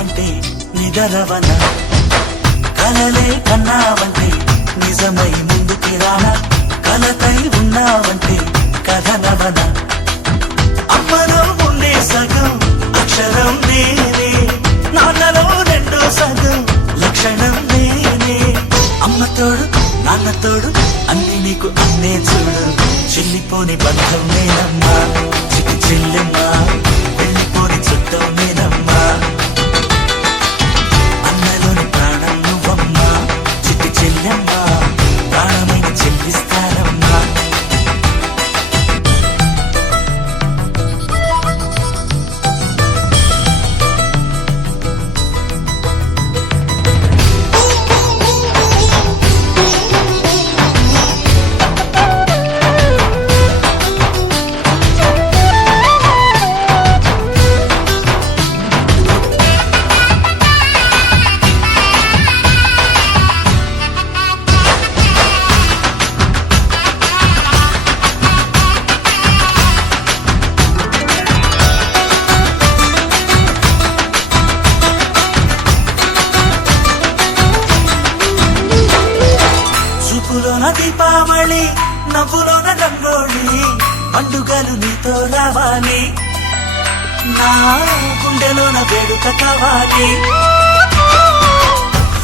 ఉన్నావంటే నిదరవన, కలలే కన్నావంటే నిజమై ముందుకి రానా, కలతై ఉన్నావంటే కథనవన. అమ్మలో ఉండే సగం అక్షరం నేనే, నాన్నలో రెండో సగం లక్షణం నేనే. అమ్మ తోడు నాన్న తోడు అన్ని నీకు అన్నే చూడు, చెల్లిపోని బంధం నేనమ్మా చిటి చెల్లెమ్మా, వెళ్ళిపోని చుట్టం నేనమ్మా. అన్నలోని ప్రాణం నువ్వమ్మా చిటి చెల్లెమ్మా, ప్రాణమైన చెల్లిస్తానమ్మా. చూపులోన దీపావళి, నవ్వులోన రంగోళి, పండుగలు నీతో రావాలి, నా గుండెలోన వేడుక కావాలి.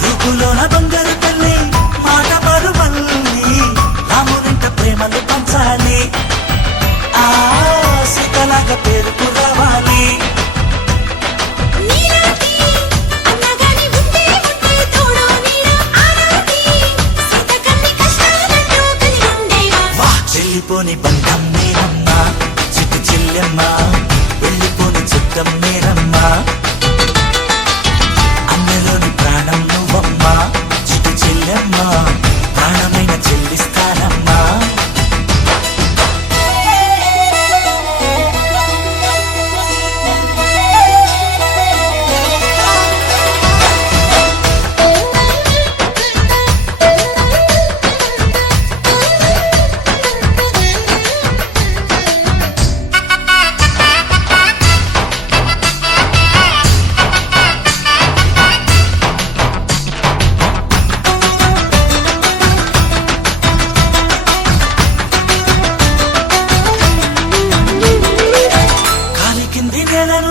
రూపులోన బంగారు తల్లి, మాట పరువల్లి, రామునింట ప్రేమలు పంచాలి, ఆ సీతలాగా పేరుకు రావాలి. వెళ్ళిపోని బంధం నేనమ్మా చిట్టి చెల్లెమ్మా, వెళ్ళిపోని చుట్టం నేనమ్మా. అన్నలోని ప్రాణం నువ్వమ్మా చిట్టి చెల్లెమ్మా, ప్రాణమైన చెల్లిస్తానమ్మా.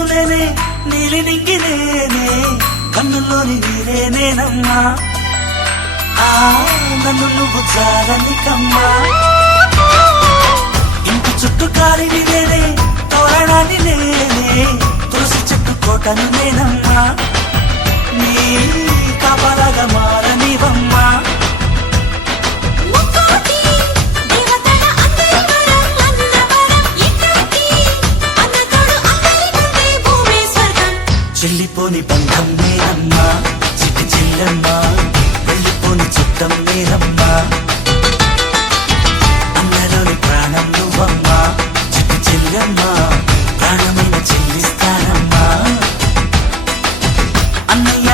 నేనే నీలి నింగి నేనే, కన్నుల్లోని నీరే నేనమ్మా, ఆ నన్ను నువ్వు చాలని కమ్మా. ఇంటి చుట్టూ కాలిని నేనే, తోరణాన్ని నేనే, తులసి చెట్టు కోటను నేనమ్మా, నీ కాపలాగా మారనివమ్మా. చెల్లిపోని బంధం నేనమ్మా చిట్టి చెల్లెమ్మా, వెళ్ళిపోని చుట్టం నేనమ్మా. అన్నలోని ప్రాణం నువ్వమ్మా చిట్టి చెల్లెమ్మా, ప్రాణమైన చెల్లిస్తానమ్మా. అన్నయ్య